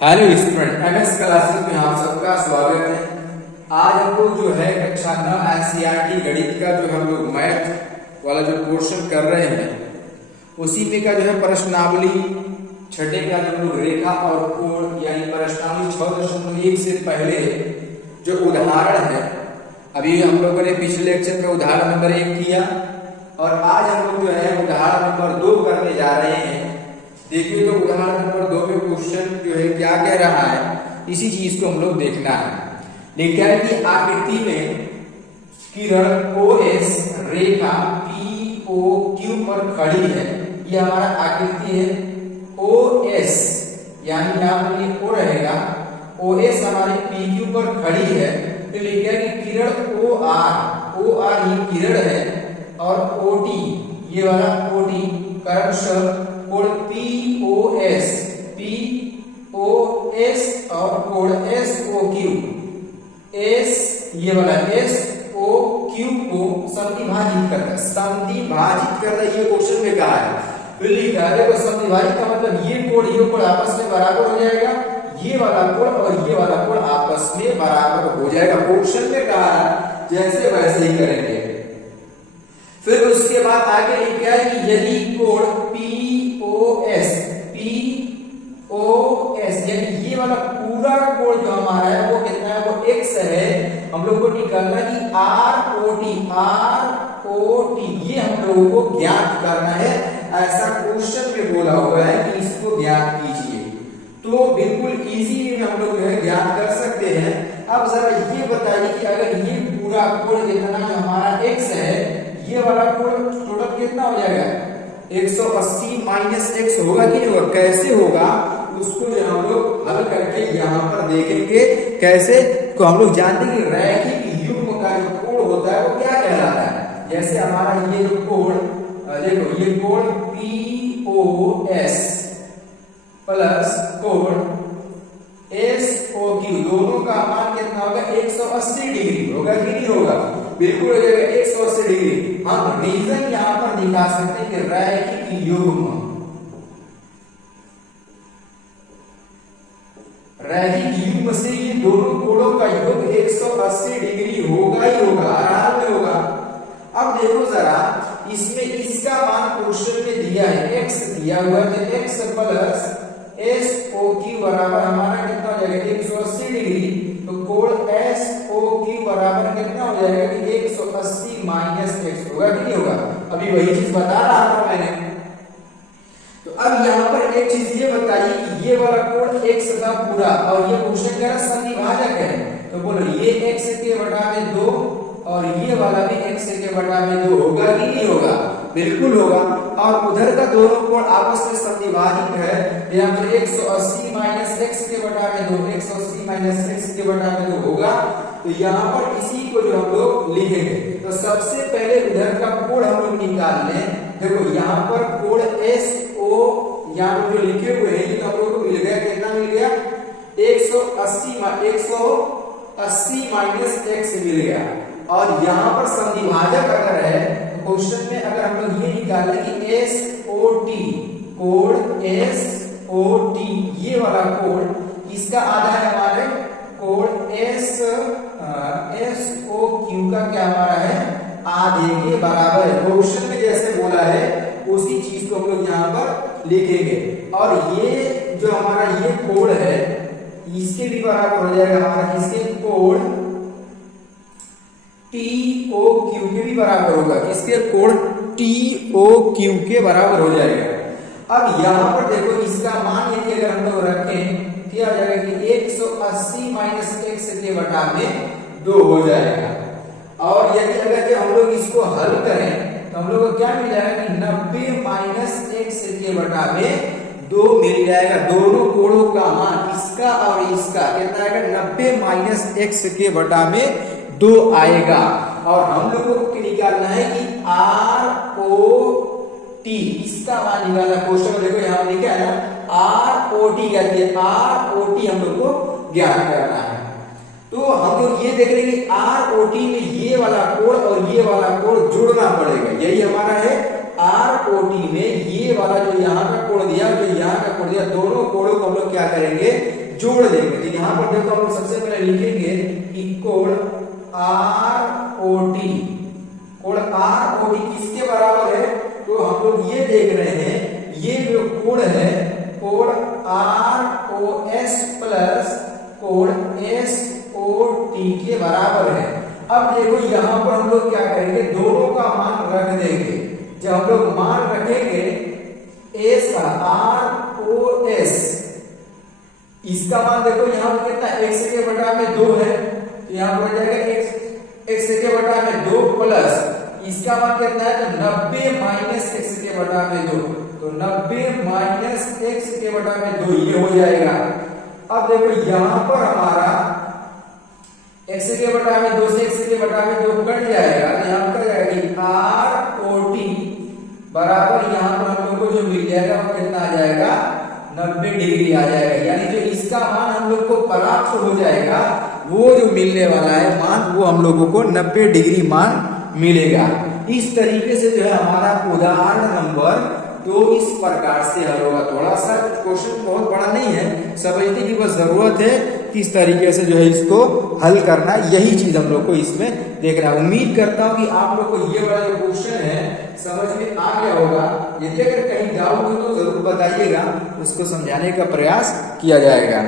Hello student, MS classes में आप सबका स्वागत है। आज हम लोग जो है कक्षा 9 एनसीईआरटी गणित का जो हम लोग मैथ वाला जो पोर्शन कर रहे हैं उसी में का जो है प्रश्नावली छठे का जो हम लोग रेखा और कोण यानी प्रश्नावली 6.1 से पहले जो उदाहरण है, अभी हम लोगों ने पिछले लेक्चर में उदाहरण नंबर 1 किया और आज हम लोग जो है उदाहरण नंबर 2 करने जा रहे हैं। देखिए तो उदाहरण नंबर 2 में क्वेश्चन जो है क्या कह रहा है, इसी चीज को हम लोग देखना है। देखा है कि आकृति में किरण OS रेखा POQ पर खड़ी है। ये हमारा आकृति है OS, यानी यहाँ पर ये O रहेगा। OS हमारे PQ पर खड़ी है तो लिखा है कि किरण OR ये किरण है और OT ये वाला OT क्रमशः कोण POS और कोण SOQ ये वाला SOQ को समद्विभाजित करता है। ये क्वेश्चन में कहा है, फिर लिखा है देखो समद्विभाजित का मतलब ये कोण आपस में बराबर हो जाएगा, ये वाला कोण और ये वाला कोण आपस में बराबर हो जाएगा। क्वेश्चन में कहा है जैसे वैसे ही करेंगे। फिर उसके बाद आगे लिखा है कि यदि कोण POS यानी ये वाला पूरा कोण जो हमारा है वो कितना है, वो x है। हम लोग को निकालना कि ROT ये हम लोगों को ज्ञात करना है। ऐसा क्वेश्चन में बोला हुआ है कि इसको ज्ञात कीजिए, तो बिल्कुल इजी में हम लोग जो है ज्ञात कर सकते हैं। अब जरा ये बताइए कि अगर ये पूरा कोण कितना जो हमारा x है, ये वाला कोण टोटल कितना हो जाएगा, 180 माइनस x होगा कि नहीं होगा, कैसे होगा उसको जो हम लोग हल करके यहाँ पर देखेंगे। कैसे तो हम लोग जानते हैं कि रैखिक युग्म का जो कोण होता है वो क्या कहलाता है। जैसे हमारा ये जो कोण देखो, ये कोण POS प्लस कोण SOQ दोनों का मान कितना होगा, 180 डिग्री होगा कि नहीं होगा, बिल्कुल हो जाएगा 180 डिग्री। हम रीजन यहाँ पर दिखा सकते हैं कि रैखिक युग्म से ये दोनों कोणों का योग 180 डिग्री होगा ही होगा, आराम में होगा। अब देखो जरा इसमें इसका मान क्वेश्चन में दिया है, x दिया हुआ है, तो x प्लस SOQ बराबर हमारा कितना हो जाएगा, 180 डिग्री। तो कोण SOQ बराबर कितना हो जाएगा कि 180 माइनस x होगा कि नहीं होगा। अभी वही चीज बता रहा था मैंने। तो अब यहाँ पर एक चीज ये बताइए कि ये वाला कोण x का पूरा और ये क्वेश्चन का समद्विभाजक है, तो बोलो ये x के बटा में 2 और ये वाला भी x के बटा में 2 होगा कि नहीं होगा, बिल्कुल होगा। और उधर का दोनों कोण आपस में समद्विभाजित है, यहाँ पर 180 माइनस x के बटा में 2, 180 माइनस x के बटा में 2 होगा। तो यहाँ पर इसी को जो हम लोग लिखेंगे, तो सबसे पहले उधर का कोण हम लोग निकाल लें। देखो यहाँ पर कोण SO यहाँ पर जो लिखे हुए हैं ये हम लोग को मिल गया, कितना मिल गया, 180 माइनस x मिल गया। और यहाँ पर समद्विभाजक अगर है तो क्वेश्चन में अगर हम लोग ये निकाल लें कि SOT कोण SOT ये वाला कोण इसका आधा है हमारे कोण SOQ का क्या हमारा है, आधे के बराबर है। क्वेश्चन में जैसे बोला है उसी चीज को हम लोग यहाँ पर लिखेंगे। और ये जो हमारा ये कोण है इसके भी बराबर हो जाएगा हमारा, इसके कोण TOQ के भी बराबर होगा, इसके कोण TOQ के बराबर हो जाएगा। अब यहाँ पर देखो इसका मान यदि अगर हम लोग रखें क्या हो जाएगा कि 180 माइनस x के बटा में 2 हो जाएगा। और यदि अगर हम लोग इसको हल करें तो हम लोग को क्या मिल जाएगा कि 90 माइनस x के बटा में 2 मिल जाएगा। दोनों कोणों का मान इसका और इसका कितना आएगा, 90 माइनस x के बटा में 2 आएगा। और हम लोगों को निकालना है कि ROT इसका मान निकालना। क्वेश्चन में देखो यहाँ लिखा है ना ROT कहते हैं, ROT हम लोग को ज्ञात करना है। तो हम लोग ये देख लेंगे ROT में ये वाला कोण और ये वाला कोण जोड़ना पड़ेगा, यही हमारा है आर ओ टी में ये वाला जो यहाँ का कोण दिया, जो यहाँ का कोण दिया, दोनों कोणों को हम लोग क्या करेंगे, जोड़ देंगे। तो यहाँ पर देखो हम लोग सबसे पहले लिखेंगे कि कोण आर ओ टी, कोण आर ओ टी किसके बराबर है, तो हम लोग ये देख रहे हैं, ये जो कोण है कोण आर ओ एस प्लस कोण एस ओ टी के बराबर है। अब देखो यहाँ पर हम लोग क्या करेंगे, दोनों का मान रख देंगे। जब हम लोग मान रखेंगे एस का, आर ओ एस, इसका मान देखो यहाँ पर कितना, x के बटा में 2 है, तो यहाँ पर हो जाएगा x के बटा में 2 प्लस इसका मान कितना है, तो 90 माइनस x के बटा में 2, तो 90 माइनस x के बटा में 2 ये हो जाएगा। अब देखो यहाँ पर हमारा x के बटा में 2 से x के बटा में 2 कट जाएगा, तो यहाँ पर जाएगा कि आर ओ टी बराबर यहाँ पर हम लोग को जो मिल जाएगा वो कितना आ जाएगा, 90 डिग्री आ जाएगा। यानी जो इसका मान हम लोग को प्राप्त हो जाएगा, वो जो मिलने वाला है मान, वो हम लोगों को 90 डिग्री मान मिलेगा। इस तरीके से जो है हमारा उदाहरण नंबर 2 इस प्रकार से हल होगा। थोड़ा सा क्वेश्चन बहुत बड़ा नहीं है, समझने की बस जरूरत है किस तरीके से जो है इसको हल करना, यही चीज हम लोग को इसमें देखना। उम्मीद करता हूं कि आप लोग को ये वाला जो क्वेश्चन है समझ में आ गया होगा। यदि अगर कहीं डाउट हो तो जरूर बताइएगा, उसको समझाने का प्रयास किया जाएगा।